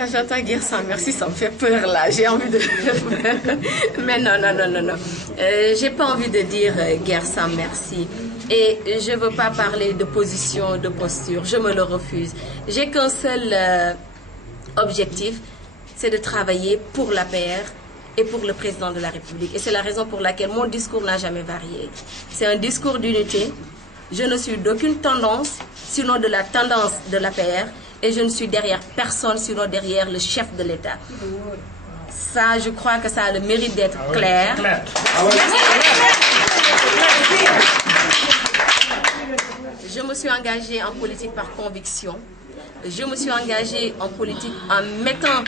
Quand j'entends guerre sans merci, ça me fait peur là. J'ai envie de... Mais non. J'ai pas envie de dire guerre sans merci. Et je veux pas parler de position, de posture. Je me le refuse. J'ai qu'un seul objectif, c'est de travailler pour l'APR et pour le président de la République. Et c'est la raison pour laquelle mon discours n'a jamais varié. C'est un discours d'unité. Je ne suis d'aucune tendance, sinon de la tendance de l'APR. Et je ne suis derrière personne, sinon derrière le chef de l'État. Ça, je crois que ça a le mérite d'être clair. Je me suis engagée en politique par conviction. Je me suis engagée en politique en mettant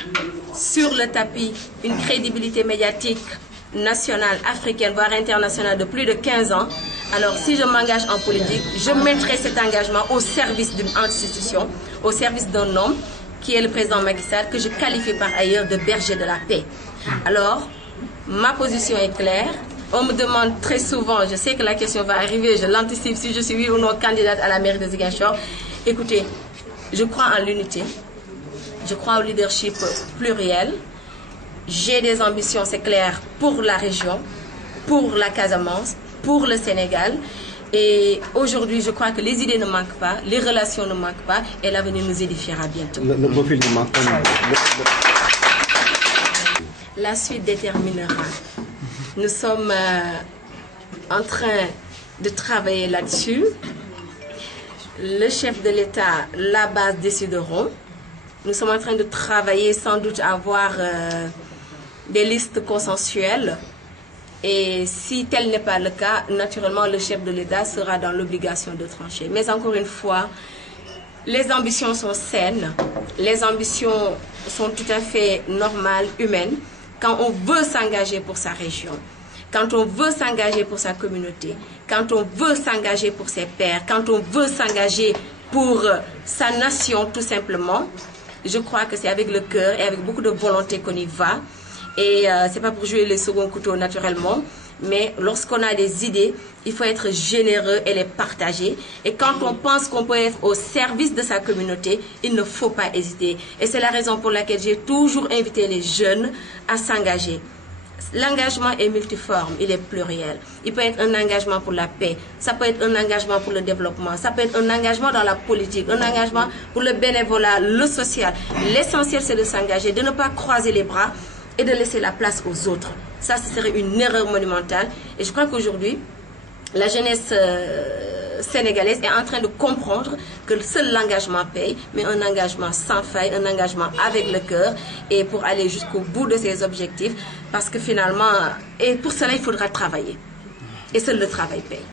sur le tapis une crédibilité médiatique nationale, africaine, voire internationale de plus de 15 ans. Alors, si je m'engage en politique, je mettrai cet engagement au service d'une institution, au service d'un homme qui est le président Macky Sall, que je qualifie par ailleurs de berger de la paix. Alors, ma position est claire. On me demande très souvent, je sais que la question va arriver, je l'anticipe, si je suis oui ou non candidate à la mairie de Ziguinchor. Écoutez, je crois en l'unité, je crois au leadership pluriel. J'ai des ambitions, c'est clair, pour la région, pour la Casamance, pour le Sénégal. Et aujourd'hui, je crois que les idées ne manquent pas, les relations ne manquent pas, et l'avenir nous édifiera bientôt. Le profil ne manque pas. La suite déterminera. Nous sommes en train de travailler là-dessus. Le chef de l'État, la base décideront. Nous sommes en train de travailler, sans doute avoir des listes consensuelles. Et si tel n'est pas le cas, naturellement, le chef de l'État sera dans l'obligation de trancher. Mais encore une fois, les ambitions sont saines, les ambitions sont tout à fait normales, humaines. Quand on veut s'engager pour sa région, quand on veut s'engager pour sa communauté, quand on veut s'engager pour ses pairs, quand on veut s'engager pour sa nation tout simplement, je crois que c'est avec le cœur et avec beaucoup de volonté qu'on y va. Et c'est pas pour jouer les seconds couteaux naturellement, mais lorsqu'on a des idées, il faut être généreux et les partager. Et quand on pense qu'on peut être au service de sa communauté, il ne faut pas hésiter. Et c'est la raison pour laquelle j'ai toujours invité les jeunes à s'engager. L'engagement est multiforme, il est pluriel. Il peut être un engagement pour la paix, ça peut être un engagement pour le développement, ça peut être un engagement dans la politique, un engagement pour le bénévolat, le social. L'essentiel, c'est de s'engager, de ne pas croiser les bras et de laisser la place aux autres. Ça, ce serait une erreur monumentale. Et je crois qu'aujourd'hui, la jeunesse sénégalaise est en train de comprendre que seul l'engagement paye, mais un engagement sans faille, un engagement avec le cœur, et pour aller jusqu'au bout de ses objectifs, parce que finalement, et pour cela, il faudra travailler. Et seul le travail paye.